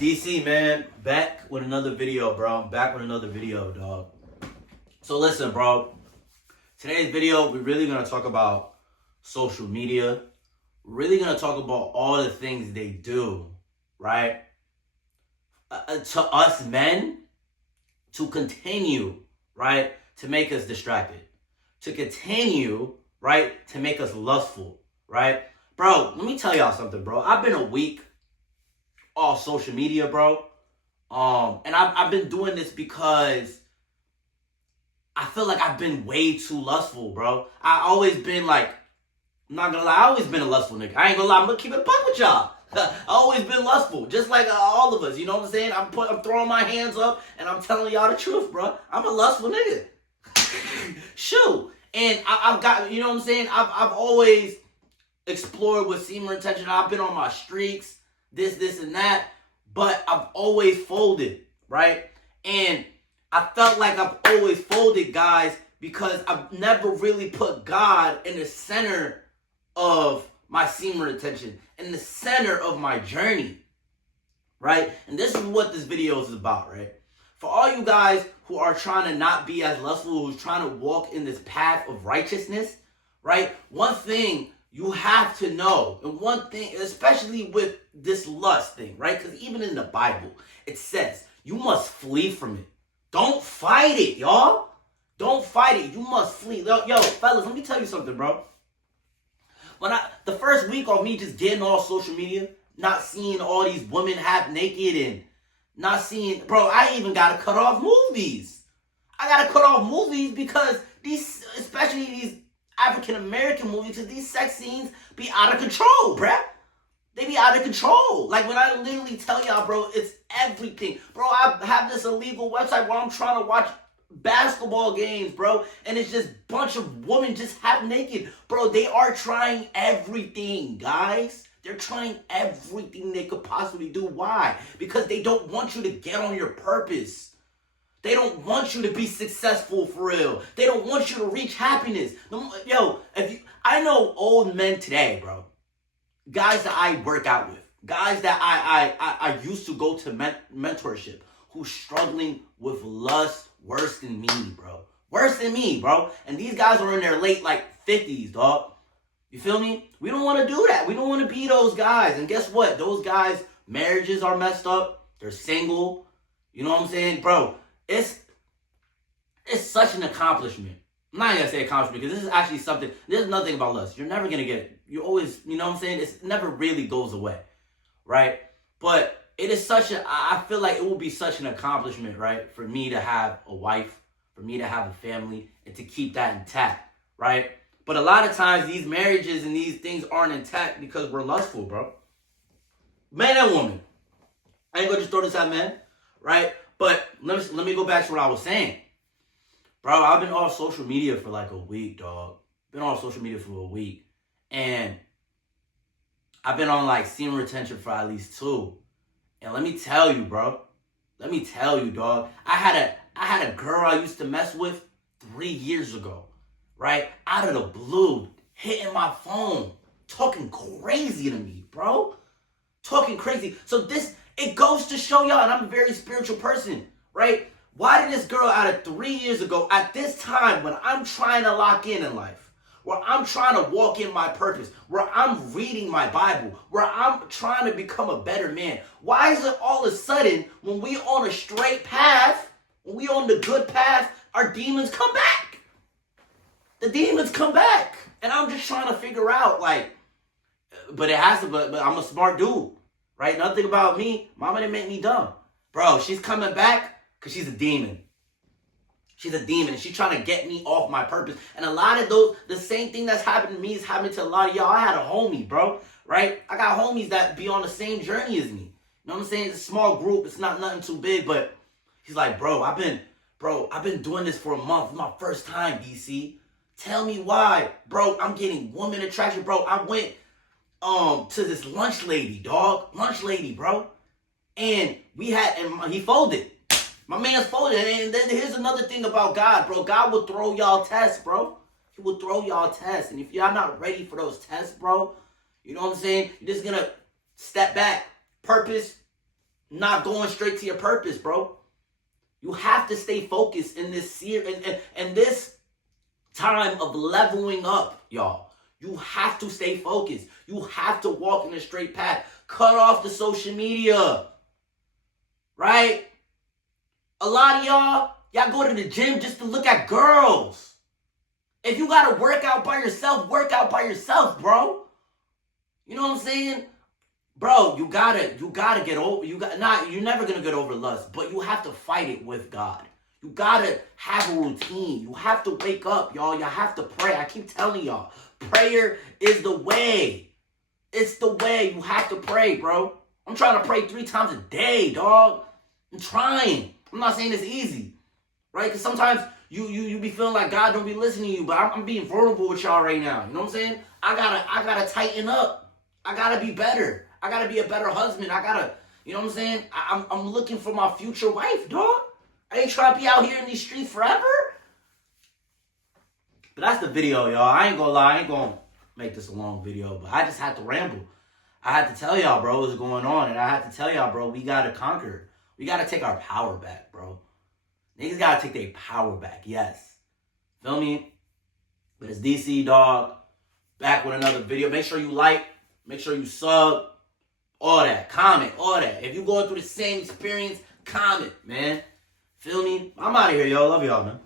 DC, man, back with another video, bro. I'm back with another video, dog. So listen, bro. Today's video, we're really gonna talk about social media. We're really gonna talk about all the things they do, right? To us men, to continue, right, to make us distracted, to continue, right, to make us lustful, right? Bro, let me tell y'all something, bro. I've been a week off social media, bro. And I've been doing this because I feel like I've been way too lustful, bro. I always been like, I'm not gonna lie, I always been a lustful nigga. I ain't gonna lie, I'm gonna keep it buck with y'all. I always been lustful, just like all of us. You know what I'm saying? I'm throwing my hands up and I'm telling y'all the truth, bro. I'm a lustful nigga. Shoot. And I've got, you know what I'm saying? I've always explored with semen retention. I've been on my streaks, this, and that. But I've always folded, right? And I felt like I've always folded, guys, because I've never really put God in the center of my semen retention, in the center of my journey, right? And this is what this video is about, right? For all you guys who are trying to not be as lustful, who's trying to walk in this path of righteousness, right? One thing you have to know, and one thing, especially with this lust thing, right? Because even in the Bible, it says you must flee from it. Don't fight it, y'all. Don't fight it. You must flee. Yo, fellas, let me tell you something, bro. The first week of me just getting off social media, not seeing all these women half naked and not seeing, bro, I even got to cut off movies. I got to cut off movies because these, especially these African American movies, because these sex scenes be out of control, bruh. They be out of control. Like when I literally tell y'all, bro, it's everything. Bro, I have this illegal website where I'm trying to watch basketball games, bro, and it's just a bunch of women just half naked. Bro, they are trying everything, guys. They're trying everything they could possibly do. Why? Because they don't want you to get on your purpose. They don't want you to be successful for real. They don't want you to reach happiness. Yo, I know old men today, bro. Guys that I work out with. Guys that I used to go to mentorship, who's struggling with lust worse than me, bro. Worse than me, bro. And these guys are in their late, 50s, dog. You feel me? We don't want to do that. We don't want to be those guys. And guess what? Those guys' marriages are messed up. They're single. You know what I'm saying? Bro, it's such an accomplishment. I'm not going to say accomplishment because this is actually something. There's nothing about lust. You're never going to get it. You always, you know what I'm saying? It never really goes away, right? But it is I feel like it will be such an accomplishment, right? For me to have a wife, for me to have a family, and to keep that intact, right? But a lot of times these marriages and these things aren't intact because we're lustful, bro. Man and woman. I ain't gonna just throw this out, man, right? But let me go back to what I was saying. Bro, I've been off social media for like a week, dog. Been off social media for a week. And I've been on semen retention for at least 2. And let me tell you, bro. Let me tell you, dog. I had a girl I used to mess with 3 years ago, right? Out of the blue, hitting my phone, talking crazy to me, bro. Talking crazy. So it goes to show y'all, and I'm a very spiritual person, right? Why did this girl out of 3 years ago, at this time when I'm trying to lock in life, where I'm trying to walk in my purpose, where I'm reading my Bible, where I'm trying to become a better man, why is it all of a sudden when we on a straight path, when we on the good path, our demons come back? The demons come back. And I'm just trying to figure out, but it has to, but I'm a smart dude, right? Nothing about me. Mama didn't make me dumb. Bro, she's coming back because she's a demon. She's a demon, and she's trying to get me off my purpose. And a lot of the same thing that's happened to me is happening to a lot of y'all. I had a homie, bro, right? I got homies that be on the same journey as me. You know what I'm saying? It's a small group. It's not nothing too big, but he's like, bro, I've been doing this for a month. It's my first time, DC. Tell me why. Bro, I'm getting woman attraction, bro. I went to this lunch lady, dog. Lunch lady, bro. And he folded. My man's folded. And then here's another thing about God, bro. God will throw y'all tests, bro. He will throw y'all tests. And if y'all not ready for those tests, bro, you know what I'm saying? You're just going to step back. Purpose, not going straight to your purpose, bro. You have to stay focused in this and this time of leveling up, y'all. You have to stay focused. You have to walk in a straight path. Cut off the social media. Right? A lot of y'all go to the gym just to look at girls. If you gotta work out by yourself, bro. You know what I'm saying? Bro, you gotta get over, you're never gonna get over lust, but you have to fight it with God. You gotta have a routine. You have to wake up, y'all. You have to pray. I keep telling y'all, prayer is the way. It's the way. You have to pray, bro. I'm trying to pray 3 times a day, dog. I'm trying. I'm not saying it's easy, right? Because sometimes you be feeling like God don't be listening to you, but I'm being vulnerable with y'all right now. You know what I'm saying? I gotta tighten up. I gotta be better. I gotta be a better husband. You know what I'm saying? I'm looking for my future wife, dog. I ain't trying to be out here in these streets forever. But that's the video, y'all. I ain't gonna lie. I ain't gonna make this a long video, but I just had to ramble. I had to tell y'all, bro, what's going on. And I had to tell y'all, bro, we gotta conquer. We gotta take our power back, bro. Niggas gotta take their power back, yes. Feel me? But it's DC, dog. Back with another video. Make sure you like. Make sure you sub. All that. Comment. All that. If you going through the same experience, comment, man. Feel me? I'm out of here, yo. Love y'all, man.